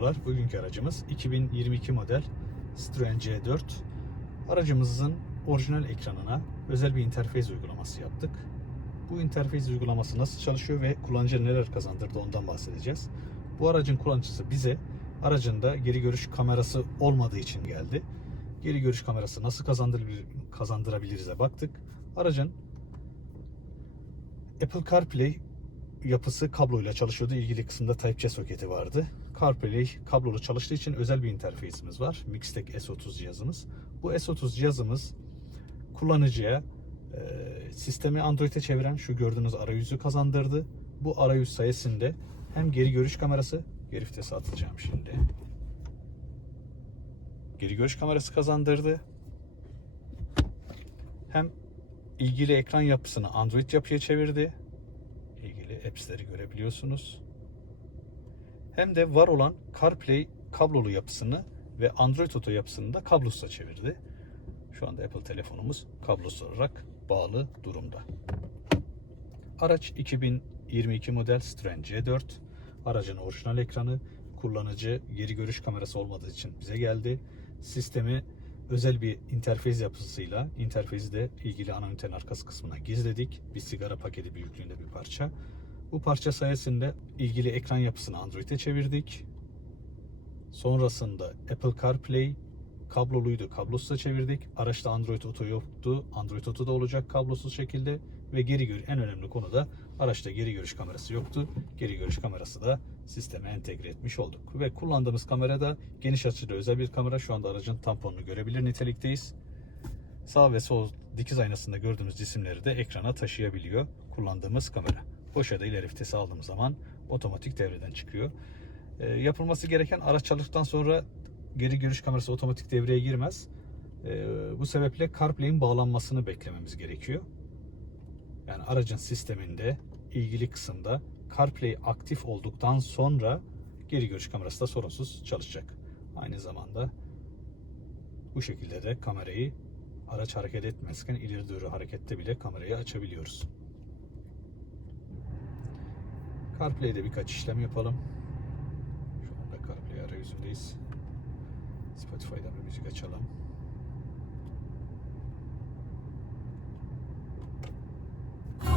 Merhabalar, bugünkü aracımız 2022 model Citroen C4. Aracımızın orijinal ekranına özel bir interfez uygulaması yaptık. Bu interfez uygulaması nasıl çalışıyor ve kullanıcıya neler kazandırdı ondan bahsedeceğiz. Bu aracın kullanıcısı bize aracında geri görüş kamerası olmadığı için geldi. Geri görüş kamerası nasıl kazandırabilir, kazandırabiliriz'e baktık. Aracın Apple CarPlay yapısı kabloyla çalışıyordu. İlgili kısımda Type-C soketi vardı. CarPlay kablolu çalıştığı için özel bir interfeysimiz var. Mixtec S30 cihazımız. Bu S30 cihazımız kullanıcıya e, sistemi Android'e çeviren şu gördüğünüz arayüzü kazandırdı. Bu arayüz sayesinde hem geri görüş kamerası, geri vitese atacağım şimdi. Geri görüş kamerası kazandırdı. Hem ilgili ekran yapısını Android yapıya çevirdi ilgili apps'leri görebiliyorsunuz. Hem de var olan CarPlay kablolu yapısını ve Android Auto yapısını da kablosuz'a çevirdi. Şu anda Apple telefonumuz kablosuz olarak bağlı durumda. Araç 2022 model Citroen C4. Aracın orijinal ekranı, kullanıcı geri görüş kamerası olmadığı için bize geldi. Sistemi özel bir interfez yapısıyla interfezi de ilgili ana ünitenin arkası kısmına gizledik. Bir sigara paketi büyüklüğünde bir parça. Bu parça sayesinde ilgili ekran yapısını Android'e çevirdik. Sonrasında Apple CarPlay kabloluydu, kablosuz'a çevirdik. Araçta Android Auto yoktu. Android Auto da olacak kablosuz şekilde ve geri gör en önemli konu da araçta geri görüş kamerası yoktu. Geri görüş kamerası da sisteme entegre etmiş olduk. Ve kullandığımız kamera da geniş açıda özel bir kamera. Şu anda aracın tamponunu görebilir nitelikteyiz. Sağ ve sol dikiz aynasında gördüğümüz cisimleri de ekrana taşıyabiliyor kullandığımız kamera. Boşa ileri vitesi aldığımız zaman otomatik devreden çıkıyor. E, yapılması gereken araç çalıştıktan sonra geri görüş kamerası otomatik devreye girmez. E, bu sebeple CarPlay'in bağlanmasını beklememiz gerekiyor. Yani aracın sisteminde ilgili kısımda CarPlay aktif olduktan sonra geri görüş kamerası da sorunsuz çalışacak. Aynı zamanda bu şekilde de kamerayı araç hareket etmezken ileri doğru harekette bile kamerayı açabiliyoruz. CarPlay'de birkaç işlem yapalım. Şu anda CarPlay arayüzündeyiz. Spotify'dan bir müzik açalım.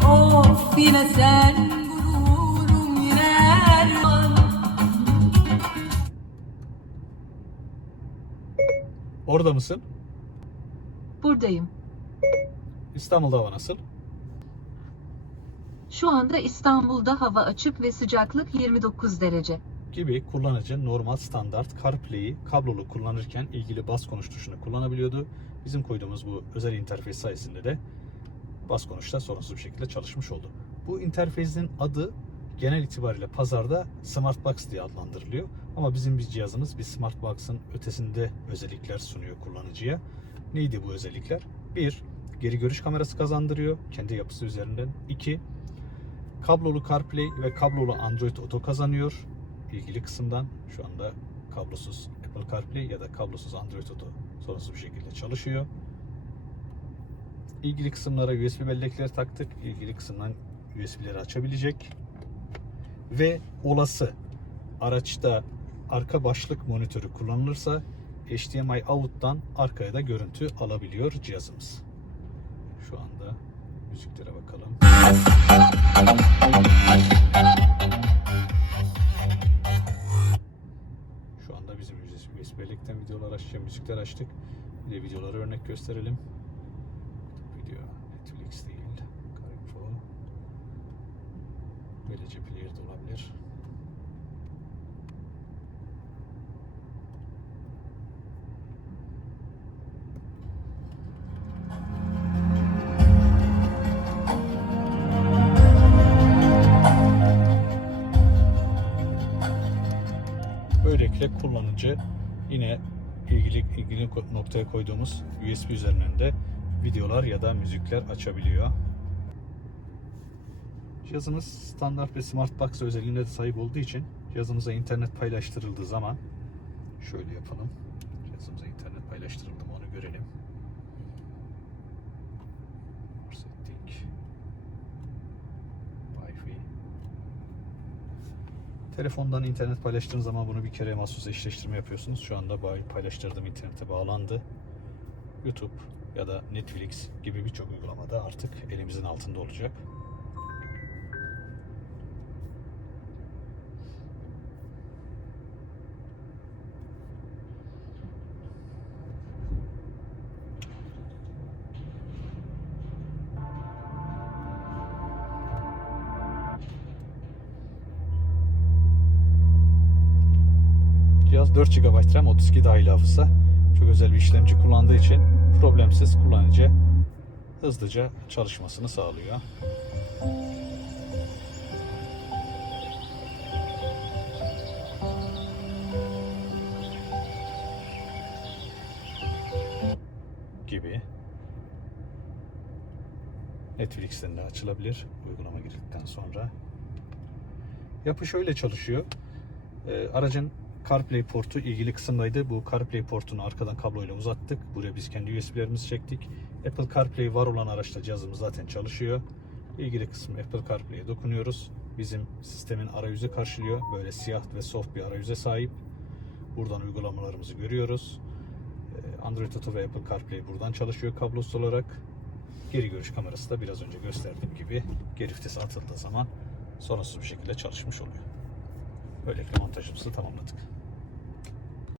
Of yine sen gururum yine erman Orada mısın? Buradayım. İstanbul'da hava nasıl? Şu anda İstanbul'da hava açık ve sıcaklık 29 derece. gibi kullanıcı normal standart CarPlay'i kablolu kullanırken ilgili bas konuş tuşunu kullanabiliyordu. Bizim koyduğumuz bu özel interfeys sayesinde de bas konuşta sorunsuz bir şekilde çalışmış oldu. Bu interfeysin adı genel itibariyle pazarda Smart Box diye adlandırılıyor. Ama bizim bir cihazımız bir Smart Box'ın ötesinde özellikler sunuyor kullanıcıya. Neydi bu özellikler? Bir, geri görüş kamerası kazandırıyor kendi yapısı üzerinden. İki, kablolu CarPlay ve kablolu Android Auto kazanıyor ilgili kısımdan şu anda kablosuz Apple CarPlay ya da kablosuz Android Auto sorunsuz bir şekilde çalışıyor. İlgili kısımlara USB bellekleri taktık. İlgili kısımdan USB'leri açabilecek. Ve olası araçta arka başlık monitörü kullanılırsa HDMI out'tan arkaya da görüntü alabiliyor cihazımız. Şu anda müziklere bakalım. Şu anda bizim USB bellekten videolar açacağım, müzikler açtık. Bir de videoları örnek gösterelim. Böylelikle kullanıcı yine ilgili ilgili noktaya koyduğumuz USB üzerinden de videolar ya da müzikler açabiliyor. Cihazımız standart ve smart box özelliğine de sahip olduğu için cihazımıza internet paylaştırıldığı zaman şöyle yapalım. Cihazımıza internet paylaştırıldı mı onu görelim. Telefondan internet paylaştığınız zaman bunu bir kere mahsus eşleştirme yapıyorsunuz. Şu anda paylaştırdığım internete bağlandı. YouTube ya da Netflix gibi birçok uygulamada artık elimizin altında olacak. Cihaz 4 GB RAM, 32 dahil hafıza. Çok özel bir işlemci kullandığı için problemsiz kullanıcı hızlıca çalışmasını sağlıyor. gibi Netflix'ten de açılabilir uygulama girdikten sonra. Yapı şöyle çalışıyor. Ee, aracın CarPlay portu ilgili kısımdaydı. Bu CarPlay portunu arkadan kabloyla uzattık. Buraya biz kendi USB'lerimizi çektik. Apple CarPlay var olan araçta cihazımız zaten çalışıyor. İlgili kısım Apple CarPlay'e dokunuyoruz. Bizim sistemin arayüzü karşılıyor. Böyle siyah ve soft bir arayüze sahip. Buradan uygulamalarımızı görüyoruz. Ee, Android Auto ve Apple CarPlay buradan çalışıyor kablosuz olarak. Geri görüş kamerası da biraz önce gösterdiğim gibi geri vitese atıldığı zaman sorunsuz bir şekilde çalışmış oluyor. Böylelikle montajımızı tamamladık.